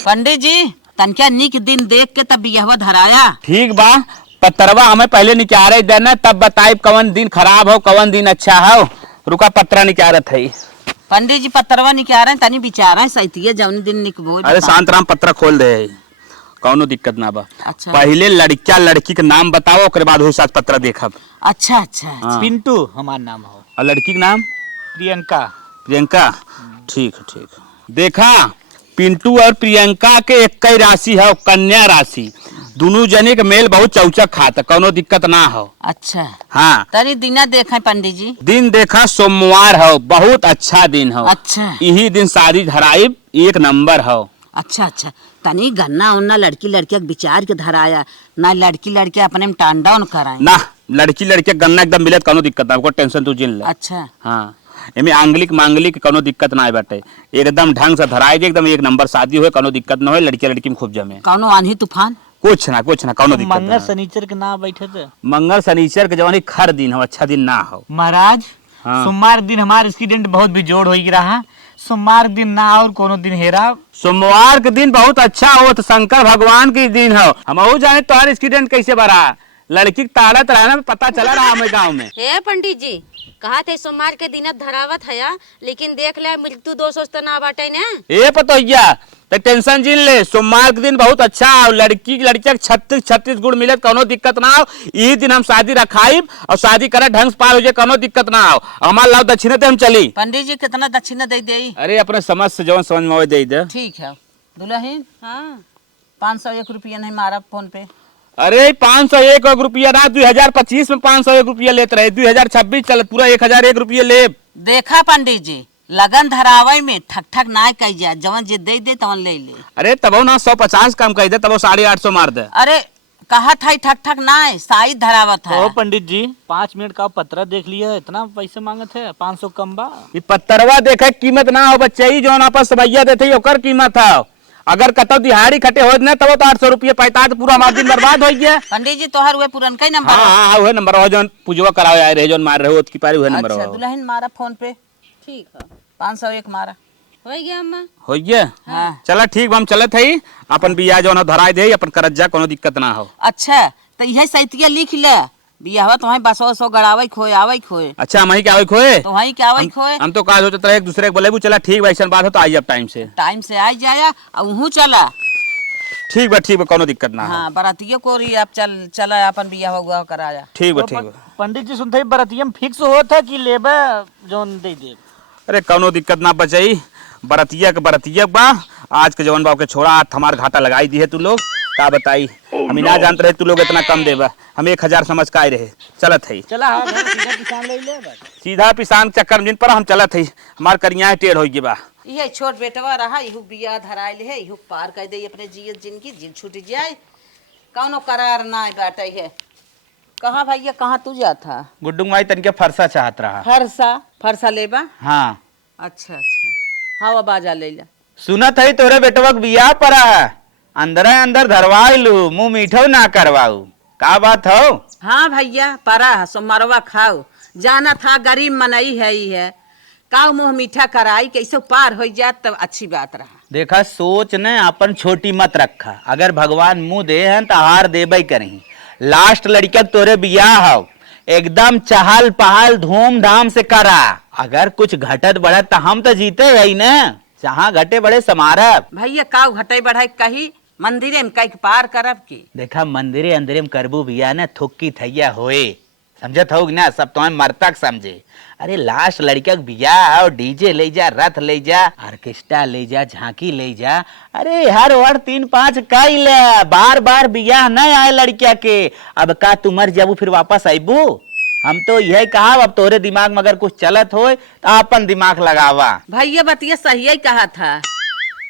पंडित जी तनका निक दिन देख के तब बियाह धराया। ठीक बा, पत्रवा हमें पहले निकारे देना, तब बताई कौन दिन खराब हो कौन दिन अच्छा हो। रुका पत्रा निकारत है। पंडित जी पत्रवा निकारे तनी बिचारा सहितिये जौन दिन निकबो। अरे शांत राम, पत्रा खोल दे, कौनो दिक्कत ना बा। अच्छा। पहले लड़का लड़की के नाम बताओ, ओकरे बाद हो साथ पत्रा देखब। अच्छा अच्छा। हाँ। पिंटू हमार नाम हो। और लड़की के नाम? प्रियंका। प्रियंका। ठीक है ठीक। देखा, पिंटू और प्रियंका के एक ही राशि है, कन्या राशि। दोनों जने के मेल बहुत चौचक खाता, कोनो दिक्कत ना हो। अच्छा। हाँ, तनी दिना देखा पंडित जी। दिन देखा सोमवार हो, बहुत अच्छा दिन हो। अच्छा। यही दिन शादी धराई एक नंबर हो। अच्छा अच्छा। तनी गन्ना उन्ना लड़की लड़के विचार के धराया ना, लड़की लड़के अपने में टांडाउन कराए ना। लड़की लड़के गन्ना एकदम मिलत, कोनो दिक्कत ना, कोई टेंशन तू जिन ले। अच्छा। हाँ, एमे आंगलिक मांगलिक कोनो दिक्कत ना है बाटे, एकदम ढंग से धराई दे, एकदम एक नंबर शादी हो, कोनो दिक्कत ना हो। लड़की लड़की में खूब जमे, कौनो आंधी तूफान कुछ ना कोनो दिक्कत मंगल ना। शनिचर के ना बैठे थे। मंगल शनिचर के जवानी खर दिन हो, अच्छा दिन ना हो। महाराज हाँ। सोमवार दिन हमार एक्सीडेंट बहुत बिजोड़ हो रहा। सोमवार दिन ना और कोनो दिन हेरा। सोमवार के दिन बहुत अच्छा हो, तो शंकर भगवान के दिन हो। हम जाने तुम्हारा एक्सीडेंट कैसे भरा, लड़की ताड़त रहा ना, पता चला रहा हमें गाँव में। हे पंडित जी, कहा थे सोमवार के दिन धरावत है, लेकिन देख ले मृत्यु दोष तो ना बाटे ने। ए पतोहिया, तो टेंशन जिन ले, सोमवार के दिन बहुत अच्छा हो। लड़की लड़के 36 गुण मिले, कोनो दिक्कत ना हो। यही दिन हम शादी रखाई और शादी करे ढंग से पार हो जाए, कोनो दिक्कत ना हो। हमारे लाओ दक्षिणा ते हम चली। पंडित जी कितना दक्षिणा दे दे? अरे अपने समझ से जो समझ में दे दे। ठीक है दुल्हन। हाँ 501 रुपया नहीं मारा फोन पे। अरे 501 रुपया ना, 2025 में 501 रुपया लेते रहे, 2026 चल पूरा 1001 रुपया ले। देखा पंडित जी, लगन धरावे में ठक ठक ना कही जा, जवन जे दे तवन ले ले। अरे तबो ना 150 कम कह दे, तबो 850 मार दे। अरे कहा था ठक ठक ना साई धरावत है। ओ पंडित जी 5 मिनट का पत्रा देख लिया, इतना पैसे मांगे थे, 500 कम बा। ये पत्तरवा देखे कीमत ना हो बच्चे, जो आपस सबैया देते ओकर कीमत है। अगर कतो दिहाड़ी खटे हो न, तब तो 800 रुपया पैता तो पूरा हमारा दिन बर्बाद हो गया। पंडित जी तोहर हुए पुरनका ही नंबर? हाँ वह नंबर हो, जो पूजवा कराओ आए रहे, जो मार रहे हो की पारी, वह नंबर अच्छा हो। दुल्हन मारा फोन पे। ठीक है, 501 मारा हो गया अम्मा। हो गया। हाँ। चला ठीक, हम चलत है, अपन बिया जो धराई दे, अपन करत जा, कोनो दिक्कत ना हो। अच्छा तो यह सैतिया लिख ले, बियाहवा तो वहीं बसो सो गड़ावे खोए आवे खोए। अच्छा हम ही क्या खोए, तो वहीं क्या आवे खोए। हम तो कहा सोचते रहे एक दूसरे को बोले, चला ठीक भाई, ऐसा बात हो तो आई अब टाइम से। टाइम से आ जाया और वहू चला। ठीक बा, कोनो दिक्कत ना हो। हाँ बरातियों को रही आप चला अपन बियाह हुआ कराया। ठीक बा। पंडित जी सुनते बरतियम फिक्स होता कि लेबे जोन दे दे। अरे कोनो दिक्कत ना बचाई, बरतिया के बरतिया बा। आज के जवन बाब के छोड़ा, आज हमार घाटा लगाई दी है तू लोग, का बताई। हम ना जानते रहे तू लोग इतना कम देबा, हम 1000 समझ का आए रहे। चलत है चला हाँ, सीधा किसान ले ले बस। सीधा पिसान चक्कर जिन पर हम चलत है, हमार करिया टेढ़ हो गई बा। ये छोट बेटवा रहा, इहु बियाह धराइल है, इहु पार कर दे अपने जियत जिनकी जिन छूट जाए, कौनो करार ना बाटे है। कहाँ भैया कहाँ तू जाता? गुड्डू माई तनिके फरसा चाहत रहा। फरसा लेबा? हाँ अच्छा अच्छा। हाँ बाजा ले ला। सुनत है तोरे बेटवा के बियाह पड़ा है, अंदर धरवाई लू, मुँह मीठो ना करवाऊ, का बात हो? हाँ भैया परा सोमवारवा खाओ, जाना था गरीब मनई है ही है, का मुँह मीठा कराई कैसे पार हो जात तब अच्छी बात रहा। देखा सोच ने अपन छोटी मत रखा, अगर भगवान मुंह दे हैं तो हार देबई करें। लास्ट लड़का तोरे बियाह हो, एकदम चहल पहल धूमधाम से करा। अगर कुछ घटत बढ़त तो हम तो जीते है न, जहाँ घटे बड़े समारब। भैया काऊ घटे बढ़ाई कही मंदिरे में कई पार करब की। देखा मंदिरे अंदरे में करबू बिया न, थुक्की थैया होए, समझत हो ना, सब तुम्हें मरतक समझे। अरे लास्ट लड़का के बियाह और डीजे ले जा, रथ ले जा, ऑर्केस्ट्रा ले जा, झांकी ले जा। अरे हर वर 3-5 काई ले, बार बार बियाह न आए लड़किया के। अब का तू मर जाबू फिर वापस आईबू? हम तो यही कहा, अब तोरे दिमाग में अगर कुछ चलत हो तो अपन दिमाग लगावा। भैया बतिया सही ही कहा था,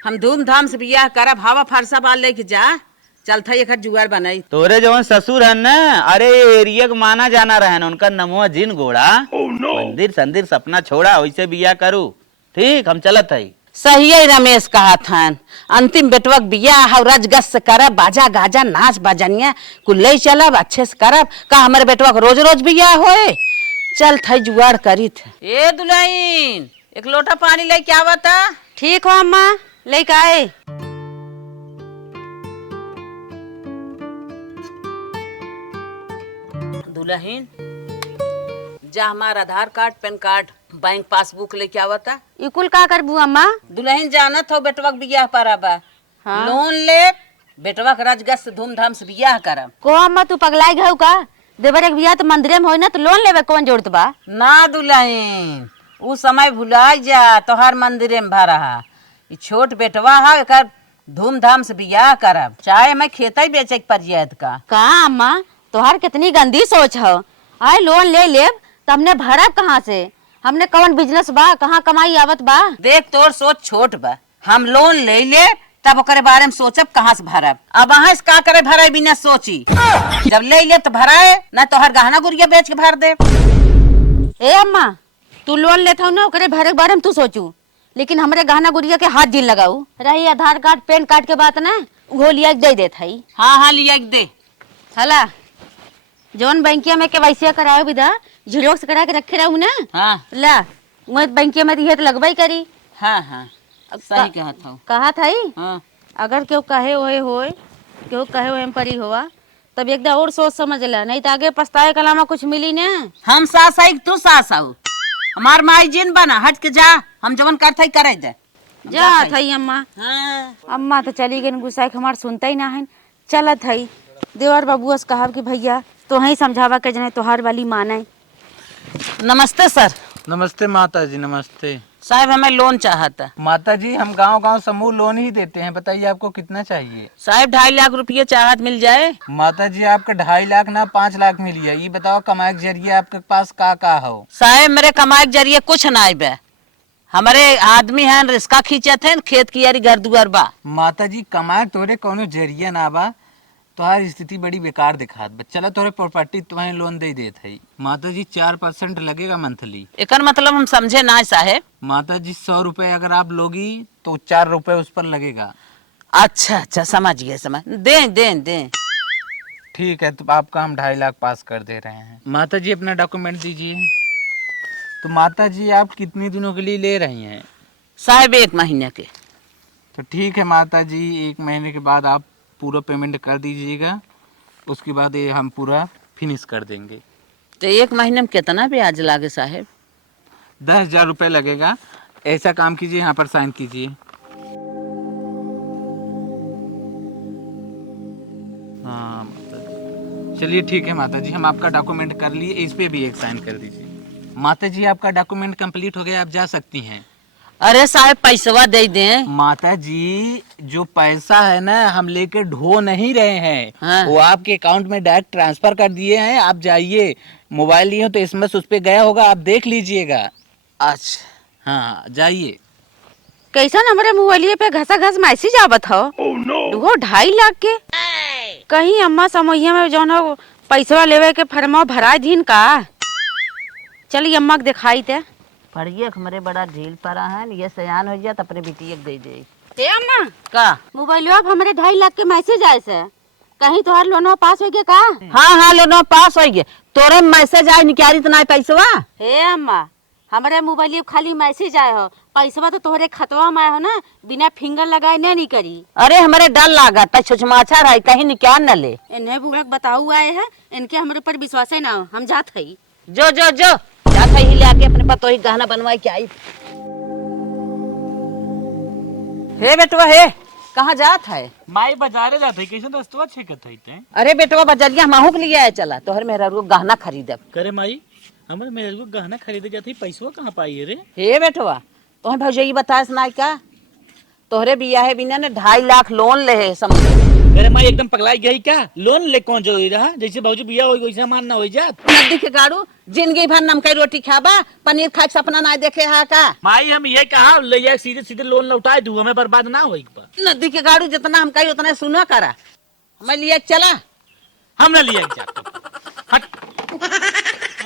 हम धूमधाम से बियाह करब, हवा फरसा बाल लेके जा, चलता एक जुआर बनाई। तोरे जो ससुर है न, अरे एरिया के माना जाना रहे, उनका नमो जिन गोड़ा। मंदिर संदिर सपना छोड़ा, वैसे बियाह करू। ठीक हम चलत है। सही है रमेश कहा था, अंतिम बेटवक बियाह और रजगस से करब, बाजा गाजा नाच बजनिया कुल ले चलब, अच्छे से करब। का हमारे बेटवक रोज रोज बियाह होए, चल था जुआर करी थे। ए दुल्हन एक लोटा पानी लेके आवता। ठीक हो अम्मा, लेके आए। दुल्हन जा हमारा Aadhaar card PAN card bank passbook लेके आवता। ई कुल का करबू अम्मा? दुल्हन जानत हो बेटवा के बियाह पाराबा। हाँ। लोन ले बेटवा के राजगस से धूमधाम से बियाह करब। को अम्मा तू पगलाई घाव का? देवर एक बियाह तो मंदिरे में होई ना, तो लोन लेवे कौन जरूरत बा? ना दुल्हन उ समय भुला जा, तोहार मंदिरे में भरा। ई छोट बेटवा है, एकर धूमधाम से बियाह करब, चाहे मैं खेते बेचे के परियत का। का अम्मा तोहार कितनी गंदी सोच हो। आए लोन ले लेब तो हमने भरब कहाँ से? हमने कौन बिजनेस बा, कहाँ कमाई आवत बा? देख तोर सोच छोट बा। हम लोन ले ले तब ओकरे बारे में सोचब कहाँ से भरब। अब वहाँ से का करे भरे बिना सोची। जब ले ले तो भराए, ना तोहर गहना गुड़िया बेच के भर दे। ए अम्मा तू लोन लेता हूँ ना, ओकरे भरे के बारे में तू सोचू, लेकिन हमरे गहना गुड़िया के हाथ जिन लगाऊ। रही आधार कार्ड पैन कार्ड के बात ना, वो लिया के दे देत हई। हाँ हाँ लिया के दे। हला जौन बैंकिया में केवाईसी कराओ विदा झिरोक्स करा के रखे रहू ना, हाँ ला वह बैंकिया में दिहे तो लगवाई करी। हाँ हाँ सही कहत हूँ। कहा था हाँ अगर केहू कहे होए होए, केहू कहे होए हम परी होवा, तब एकदम और सोच समझ ला, नहीं तो आगे पछताए के अलावा कुछ मिली ना। हम सास आई तू सास आऊ। हमार माई जिन बना हट के जा, हम जवन करते करे दे। जा थई अम्मा। हाँ अम्मा तो चली गई गुस्सा के, हमार सुनता ही ना है। चलत हई देवर बाबू से कहा कि भैया तो ही समझावा के जने तोहार वाली माने। नमस्ते सर। नमस्ते माता जी, नमस्ते। साहब हमें लोन चाहता। माता जी हम गांव समूह लोन ही देते हैं, बताइए आपको कितना चाहिए? साहब 2.5 लाख रुपये चाहत मिल जाए। माता जी आपका 2.5 लाख ना 5 लाख मिली है। ये बताओ कमाई के जरिए आपके पास का हो? साहब मेरे कमाई के जरिए कुछ ना बे। हमारे आदमी हैं रिस्का खींचे थे, खेत की यारी घर दुआर बा। माता जी कमाए तोरे कोनो जरिया ना बा, तुम्हारी स्थिति बड़ी बेकार दिखात बा। चलो तोरे प्रॉपर्टी तुम्हें लोन दे देत है। माता जी 4% लगेगा मंथली। एकर मतलब हम समझे ना साहब। माता जी 100 रुपए अगर आप लोगी तो 4 रुपए उस पर लगेगा। अच्छा अच्छा समझ गए, समझ दे। ठीक है तो आपका हम 2.5 लाख पास कर दे रहे हैं। माता जी अपना डॉक्यूमेंट दीजिए। तो माता जी आप कितने दिनों के लिए ले रही हैं? साहब 1 महीने के। तो ठीक है माता जी, 1 महीने के बाद आप पूरा पेमेंट कर दीजिएगा, उसके बाद ये हम पूरा फिनिश कर देंगे। तो 1 महीने में कितना ब्याज लागे साहब? 10,000 रुपये लगेगा। ऐसा काम कीजिए, यहाँ पर साइन कीजिए। हाँ माता जी, चलिए ठीक है माता जी, हम आपका डॉक्यूमेंट कर लिए, इस पे भी एक साइन कर दीजिए। माता जी आपका डॉक्यूमेंट कंप्लीट हो गया, आप जा सकती हैं। अरे साहब पैसवा दे दें। माता जी जो पैसा है ना हम लेके ढो नहीं रहे हैं। हाँ। वो आपके अकाउंट में डायरेक्ट ट्रांसफर कर दिए हैं। आप जाइए, मोबाइल लिए हो तो SMS उस पे गया होगा, आप देख लीजिएगा। अच्छा हाँ जाइए। कैसा हमारे मोबाइल पे घसा घस मैसेज आवत हो? वो 2.5 लाख के कहीं अम्मा समोहिया में जौन हो पैसा लेवे के फरमा भरा दिन का। चलिए अम्मा के दिखाई थे। पढ़िए हमारे बड़ा झील पड़ा है, ये सयान हो जाए तो अपने बिटिया के दे दे। ए अम्मा का मोबाइल पे हमारे 2.5 लाख के मैसेज आए से, कहीं तोहार लोनवा पास हो गया का? हाँ लोन पास हो गए। तोरे मैसेज आए निकाली तो ना पैसवा। हे अम्मा हमारे मोबाइल पे खाली मैसेज आए हो, पैसवा तो तोहरे खतवा में आए हो ना, बिना फिंगर लगाए नहीं करी। अरे हमारे डर लागत छुछमाछा रहे कहीं निकाल न ले। इन्हें बुढ़क बताऊ आए हैं, इनके हमारे पर विश्वास है ना हो, हम जात हई। जो जाता ही ले आके अपने पतो ही गहना बनवाई के आई। हे बेटवा हे कहाँ जात है? माई बाजारे जाते कैसे दस्तवा छेकत है? अरे बेटवा बजरिया महू के लिए आए चला, तोहर मेरा रू गहना खरीदब। करे माई हमर मेरे को गहना खरीदे जाती, पैसवा कहाँ पाई है रे? हे बेटवा तोहर भौजाई बताए सुनाई का, तोहरे बिया है बिना ने 2.5 लाख लोन ले है समझ। करे माई एकदम पगलाई गई क्या? लोन ले कौन जो रहा? जैसे भौजी बिया हो वैसे मान ना हो जात। नदी के गाड़ू जिंदगी भर नमक रोटी खाबा, पनीर खाए के सपना ना देखे है का? माई हम ये कहा ले जाए सीधे सीधे लोन लौटाए दू, हमें बर्बाद ना हो। नदी के गाड़ू जितना हम कही उतना सुनो करा, हमें लिए चला। हम ना लिया हट।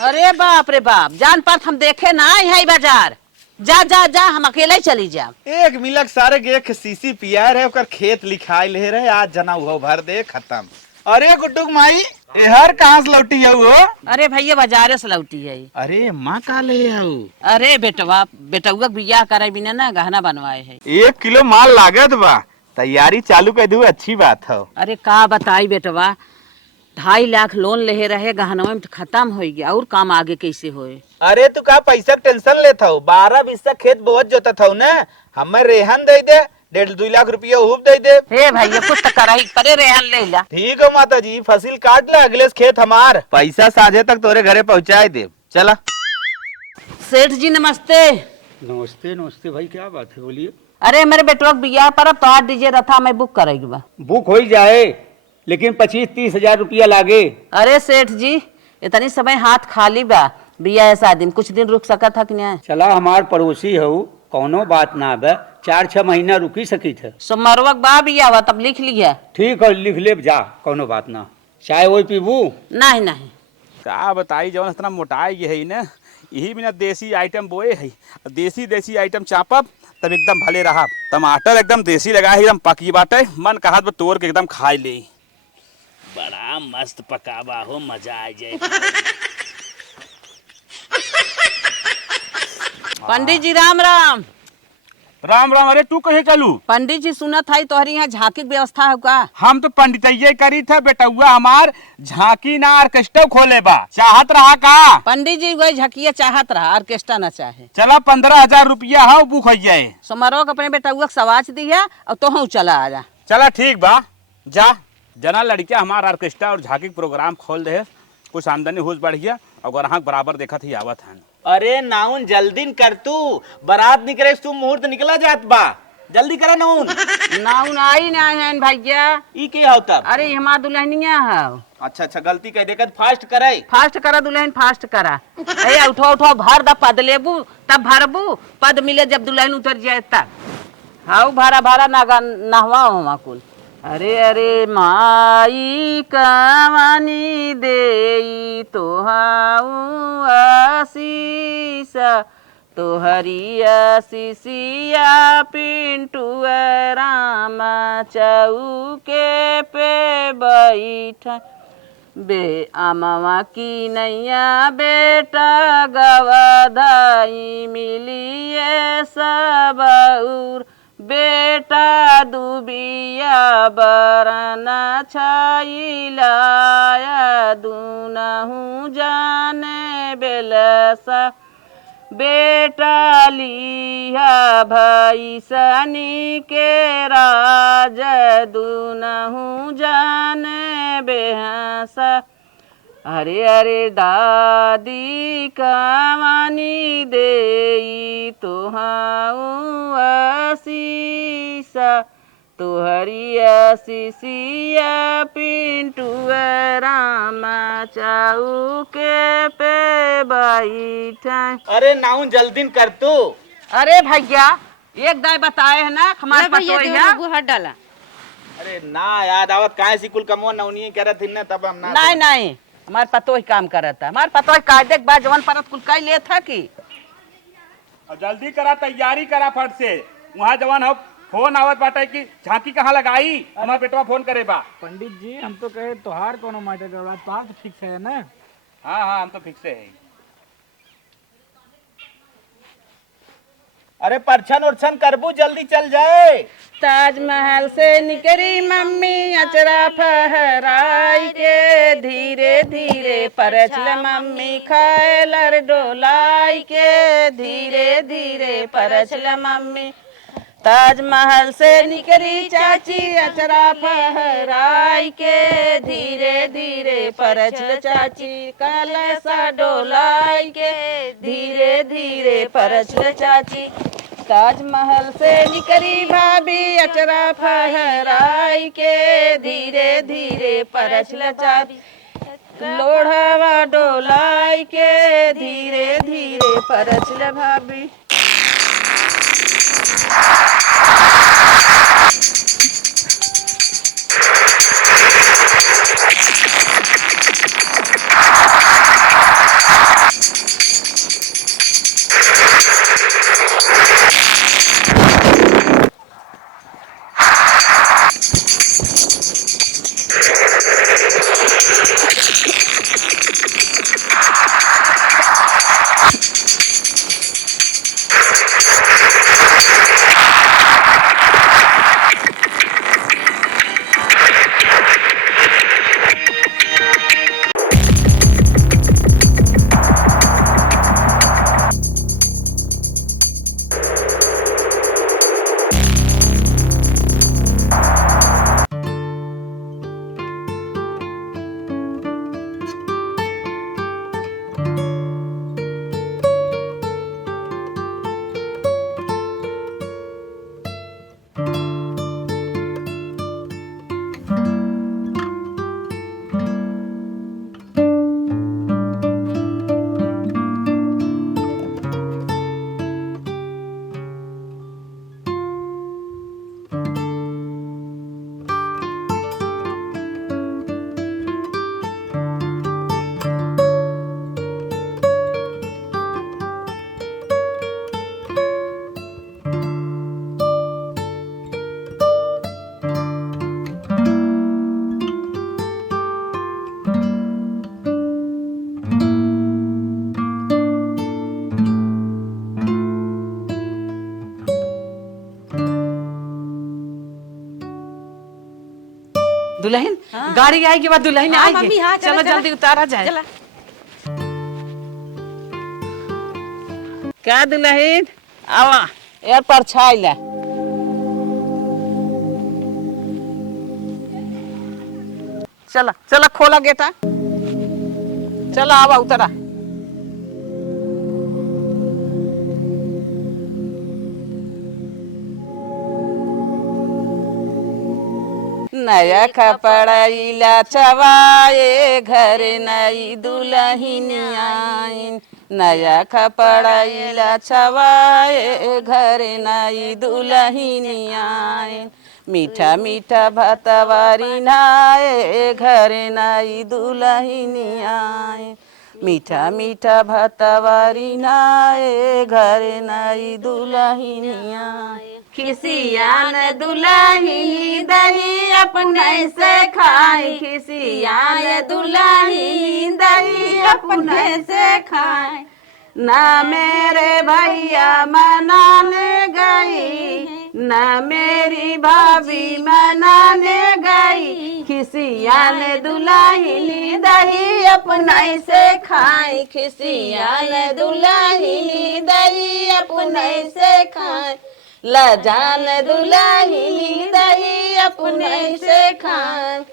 अरे बाप रे बाप, जान पर हम देखे ना है बाजार। जा हम अकेले चली जा। एक मिलक सारे के एक सीसी पिया रहे, ओकर खेत लिखाई ले रहे, आज जना हुआ भर दे खत्म। अरे गुड्डू माई हर कहाँ से लौटी है वो? अरे भैया बाजारे से लौटी है। अरे माँ का ले आऊ? अरे बेटवा बियाह करे बिना ना गहना बनवाए है। 1 किलो माल लागत बा, तैयारी चालू कर दू, अच्छी बात है। अरे का बताई बेटवा, 2.5 लाख लोन ले रहे गहनवा में तो खत्म हो गया और काम आगे कैसे होए। अरे तू का पैसा के टेंशन लेता हूँ, 12 बीसा खेत बहुत जोता था ना, हमें रेहन दे दे, 1.5-2 लाख रुपया खूब दे दे। हे भैया कुछ तो कराही परे रेहन ले ला। ठीक है माता जी, फसल काट ले, अगले से खेत हमार, पैसा साझे तक तोरे घरे पहुँचाए दे। चला सेठ जी नमस्ते। नमस्ते नमस्ते भाई, क्या बात है, बोलिए। अरे मेरे बेटवा के बियाह पर अब तो डीजे रथा मैं बुक करेगी बा। बुक हो ही जाए, लेकिन 25-30 हजार रुपया लागे। अरे सेठ जी इतनी समय हाथ खाली बा, बियाह है शादी में कुछ दिन रुक सकत था कि नहीं? चला हमार पड़ोसी हो, कौनो बात ना बे, 4-6 महीना रुकी सकी थे। सोमवारवा बा बियाह हुआ तब लिख लिया। ठीक है, लिख ले जा, कौनो बात ना। चाय वही पीबू? नहीं नहीं। का बताई जवन इतना मोटाई ये है ना, यही बिना देसी आइटम बोए है, देसी आइटम चापब तब एकदम भले रहा। टमाटर एकदम देसी लगा है, एकदम पकी बाटे, मन कहा तो तोड़ के एकदम खाई ले। बड़ा मस्त पकावा हो, मजा आ जाए। पंडित जी राम राम। राम राम। अरे तू कहे चलू? पंडित जी सुना था तोहरी यहाँ झांकी की व्यवस्था है का? हम तो पंडितैया करी था, बेटुआ हमार झांकी ना ऑर्केस्ट्रा खोले बा, चाहत रहा का? पंडित जी वही झकिया चाहत रहा, ऑर्केस्ट्रा न चाहे। चला 15,000 रुपया है, बुक हो जाए। सोमवारवा अपने बेटुआ सवाच दिया और तो चला आ जा। चला ठीक बा, जा जना लड़किया हमारा ऑर्केस्ट्रा और झांकी प्रोग्राम खोल दे, कुछ आमदनी हो बढ़ गया और ग्राहक बराबर देखा थी आवत है। अरे नाउन जल्दी कर, तू बारात निकले तू मुहूर्त निकला जात बा, जल्दी करा नाउन। नाउन आई ना है भैया। ई के होता? अरे हमार दुल्हनिया है। अच्छा अच्छा, गलती कह दे, फास्ट करे। फास्ट करा दुल्हन, फास्ट करा। अरे उठो उठो, भर द पद लेबू तब भरबू, पद मिले जब दुल्हन उतर जाए तब। हाउ भारा भारा नहवा हुआ कुल। अरे अरे माई कमानी दे तोहाऊ आशीष, तोहरी आशीषिया पिंटू राम चौके पे बैठा, बे अमवा की नैया बेटा गवाधाई मिलिए सब उर, बेटा दुबिया बरना छाइलाया दूनहु जाने बेलसा, बेटा लिया भाई सनी के राज दूनहु जाने बेहसा। अरे अरे दादी कमानी दे तोहाऊ आशीष, तोहरी आशीषिया पिंटू राम चौके पे बैठा। अरे नाउन जल्दी कर तू। अरे भैया एक दाई बताए है ना हमारे हट डाला। अरे ना याद आवत काहे सिकुल कमो नौनी करत हिन तब हम ना। नहीं नहीं, हमारे पतो ही काम करता, हमारे पतो ही कायदे के बाद जवन परत कुल कई ले था कि। जल्दी करा, तैयारी करा फट से, वहाँ जवान हो फोन आवत बाटे कि झांकी कहाँ लगाई, हमारा बेटवा फोन करे बा। पंडित जी हम तो कहे तोहार कोनो मैटर करवा, तोहार तो फिक्स है ना। हाँ हाँ हम तो फिक्स है। अरे परछन उर्छन करबू, जल्दी चल जाए। ताजमहल से निकली मम्मी अचरा फहराई के, धीरे धीरे परछल मम्मी खाए लर डोलाई के, धीरे धीरे परछल मम्मी। ताजमहल से निकली चाची अचरा फहराई के, धीरे धीरे परछल चाची कलसा डोलाई के, धीरे धीरे परछल चाची। ताजमहल से निकली भाभी अचरा फहराई के, धीरे धीरे परछल चाची लोढ़वा डोलाई के, धीरे धीरे परछल भाभी। दुल्हन गाड़ी आएगी बाद दुल्हन हाँ, आएगी। मम्मी, हाँ, चलो चलो, जल्दी उतारा जाए। चला। क्या दुल्हन आवा यार परछाई ले। चला चला खोला गेटा, चला आवा उतरा। नया कपड़ा इला चवाए घर नई दुल्हनिया, नया कपड़ा इला चवाए घर नई दुल्हनिया, मीठा मीठा भतवारी नाए घर नई दुल्हनिया, मीठा मीठा भतवारी नाए घर नई दुल्हनिया। खिसियान दुल्हनी दही अपने से खाए, खिसियान दुल्हनी दही अपने से खाए, न मेरे भैया मनाने गई, न मेरी भाभी मनाने गई, खिसियान दुल्हनी दही अपने से खाए, खिसियान दुल्हनी दही अपने से खाए, लजान दुल्हनी दही अपने से खाए।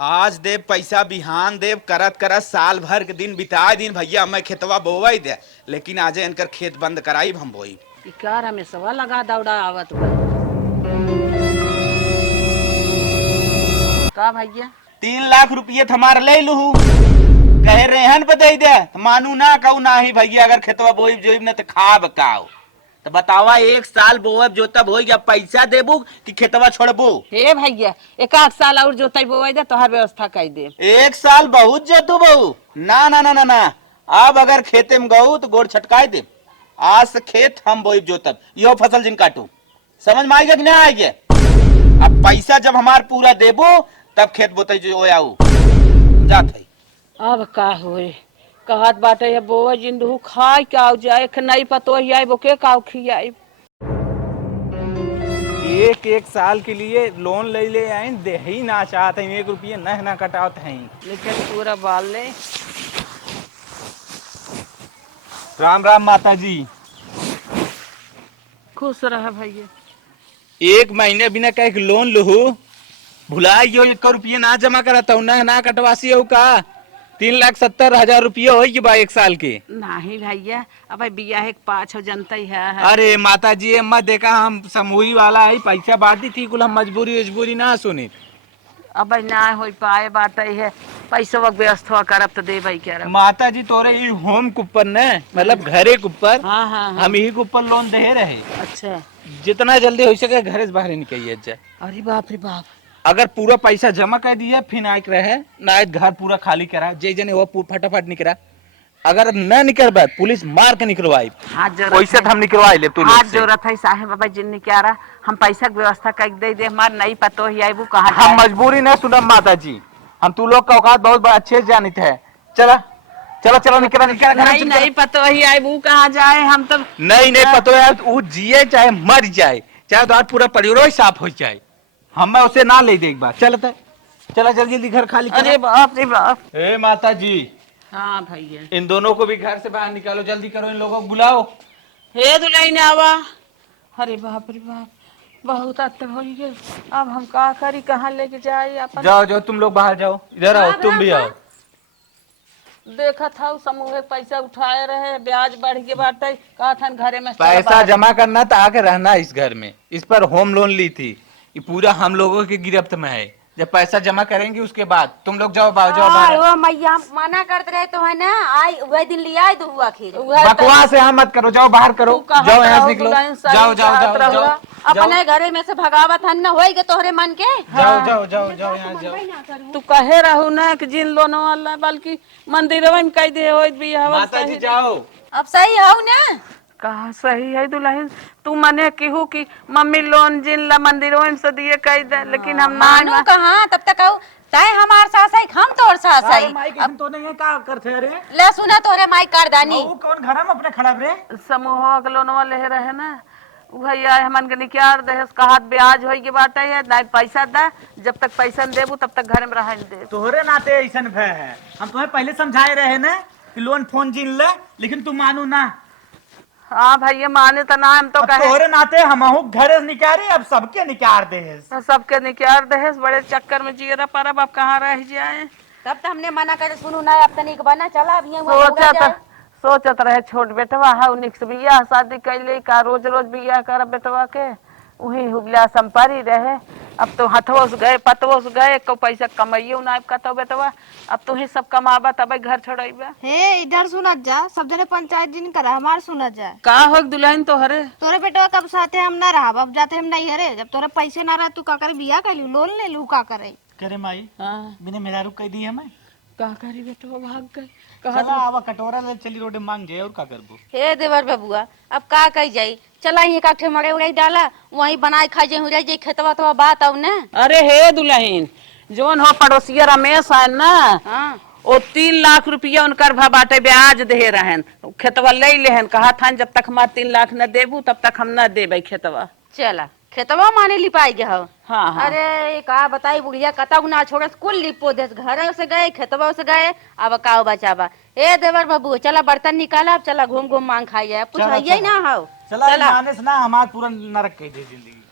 आज देव पैसा बिहान देव करत करत साल भर के दिन बिताए दिन भैया मैं खेतवा बोवाई दे, लेकिन आज इनकर खेत बंद कराई हम बोई। कार हमें सवा लगा दौड़ा आवत बा। का भैया 3 लाख रुपये हमार ले लू, कहे रेहन पे दे दे, मानू ना कहू ना ही भैया अगर खेतवा बोई जोई न तो खाब काओ। तो बतावा 1 साल बोअब जोतब हो गया, पैसा देबू कि खेतवा छोड़बू? हे भैया 1 साल और जोताई बोवाई दे, तोहर व्यवस्था कर दे। 1 साल बहुत जोतू बहू, ना ना ना ना ना, अब अगर खेते में गऊ तो गोड़ छटकाए दे। आज से खेत हम बोई जोतब, यो फसल जिन काटू, समझ में आएगा कि नहीं आएगा? अब पैसा जब हमार पूरा देबू तब खेत बोते जो आऊ जात है। अब का होए कहत बाटे है बोवा जिंदू खाए के आउ जाए, नहीं पतो ही आई बोके काउ खियाई। 1 साल के लिए लोन ले आए, दे ही ना चाहते 1 रुपये ना कटावत हैं। लेकिन पूरा बाल ले। राम राम माता जी। खुश रह भैया। 1 महीने बिना कह लोन लू, भुलाइयो 1 रुपये ना जमा करता हूँ ना कटवासी हो का। 3,70,000 रुपये हो बा 1 साल के। नहीं भैया अब बिया है 5 हो जनता ही है। अरे माता जी अम्मा देखा हम समूही वाला है, पैसा बांटी थी कुल, हम मजबूरी ना सुनी। अब ना हो पाए बात है, पैसा व्यवस्था करब तो दे भाई क्या माता जी तोरे ये होम कुपर न मतलब घरे कुपर। हाँ हाँ हम यही कुपर लोन दे रहे। अच्छा जितना जल्दी हो सके घर से बाहर निकलिए जा। अरे बाप रे बाप। अगर पूरा पैसा जमा कर दिया फिर आयक रहे ना, घर पूरा खाली करा जे जने वो फटाफट निकला। अगर न निकल पाए पुलिस मार के निकलवाई। वैसे हम निकलवाई ले तू हाथ जरूरत है साहेब बाबा जिन क्या रहा, हम पैसा की व्यवस्था कर दे हमार नहीं पतो ही आई वो कहा। हम मजबूरी न सुनब माता जी, हम तू लोग का औकात बहुत अच्छे से जानते हैं। चला चलो चलो निकला निकला। नहीं पतो ही आई वो कहा जाए, हम तो नहीं पतो है, वो जिए चाहे मर जाए, चाहे तो आज पूरा परिवार ही साफ हो जाए, हम उसे ना ले दे एक बार। चलता चला जल्दी जल्दी घर खाली। अरे बाप रे बाप। ए माता जी। हाँ भैया इन दोनों को भी घर से बाहर निकालो, जल्दी करो, इन लोगों को बुलाओ। हे दुल्हन आवा। अरे बाप रे बाप, बहुत अत्तर हो गए। अब हम का करी, कहाँ लेके जाए अपन? जाओ जाओ तुम लोग बाहर जाओ, इधर आओ, तुम भी आओ। देखा था समूह पैसा उठाए रहे, ब्याज बढ़ के बाटे, कहा था घरे में पैसा जमा करना था, आके रहना इस घर में। इस पर होम लोन ली थी, ये पूरा हम लोगों की गिरफ्त में है। जब पैसा जमा करेंगे उसके बाद तुम लोग जाओ बाहर, जाओ बाहर। वो मैया मना करते रहे तो है ना, आई वह दिन लिया आई दुआ खीर। बकवास यहाँ मत करो, जाओ बाहर करो, जाओ यहाँ से निकलो, जाओ जाओ जाओ जाओ अपने घरे में से भगावत हन न होएगे तोहरे मन के। जाओ जाओ जाओ जाओ यहाँ जाओ। तू कहे रहू ना कि जिन लोनों वाला बल्कि मंदिरवा में कह दे होइत भी हवा माता जी जाओ। अब सही हो ना? कहा सही है दुल्हन, तू मने केहू की मम्मी लोन जिन ला मंदिरों में से दिए कह दे, लेकिन हम ना मानो कहाँ तब तक आओ चाहे हमार सास है हम तोर सास है। अब तो नहीं है का करते रे ले सुना तोरे माई करदानी वो कौन घर में अपने खड़ा रे समूह के लोनवा ले रहे ना, वही आए हमन के निकाल दे, कहा ब्याज होई के बाटे है ना, पैसा दे, जब तक पैसा न देबू तब तक घर में रह दे। तोहरे नाते ऐसा भय है। हम तुम्हें पहले समझाए रहे ना कि लोन फोन जीन ले, लेकिन तुम मानो ना। हाँ भैया माने तो ना, हम तो कहे तोहरे नाते हमहू घर निकारे, अब सबके निकार दे। सबके निकाल दे, बड़े चक्कर में जियरा परब, अब कहाँ रह जाए। तब तो हमने मना कर सुनू ना, अब तनिक बना चला अब सोचत रहे छोट बेटवा है उन्हीं से बियाह शादी कैले का, रोज रोज बियाह कर बेटवा के, वही हुबला संपारी रहे। अब तो हथवोस गए पतवोस गए, को पैसा कमाइयो ना कतो बेटवा, अब तू ही सब कमाबा तब घर छोड़ाइबा। हे इधर सुनत जा, सब जने पंचायत जिन करा हमार सुनत जा। का हो दुल्हन तो हरे तोरे बेटवा कब साथे हम ना रहा, अब जाते हम नहीं हरे। जब तोरे पैसे ना रहा तू का करे, बियाह कर लू, लोन ले लू, का करे? करे माई हाँ बिना मेरा रुक कह दी हमें। का करी बेटवा, भाग गए। चला आवा कटोरा ले चली रोटी मांग जाए, और का करबो। हे देवर बबुआ अब का कही जाई, चला ही काठे मरे उड़ाई डाला, वही बनाए खा जे हुरे जे खेतवा तो बात आउ ना। अरे हे दुल्हन, जोन हो पड़ोसिया रमेश है ना, हाँ वो 3 लाख रुपया उनकर भा बाटे ब्याज दे रहन, खेतवा ले लेहन, कहा था जब तक हमार 3 लाख न देबू तब तक हम न देबे खेतवा। चला खेतवा माने लिपाई गए हो। हाँ हाँ अरे का बताई बुढ़िया कता ना छोड़े, कुल लिपो दे, घर से गए खेतवा से गए, अब का बचावा। ए देवर बाबू चला बर्तन निकाला, अब चला घूम घूम मांग खाइए, कुछ है ना हो। चला माने से ना हमार पूरा नरक कह दे जिंदगी।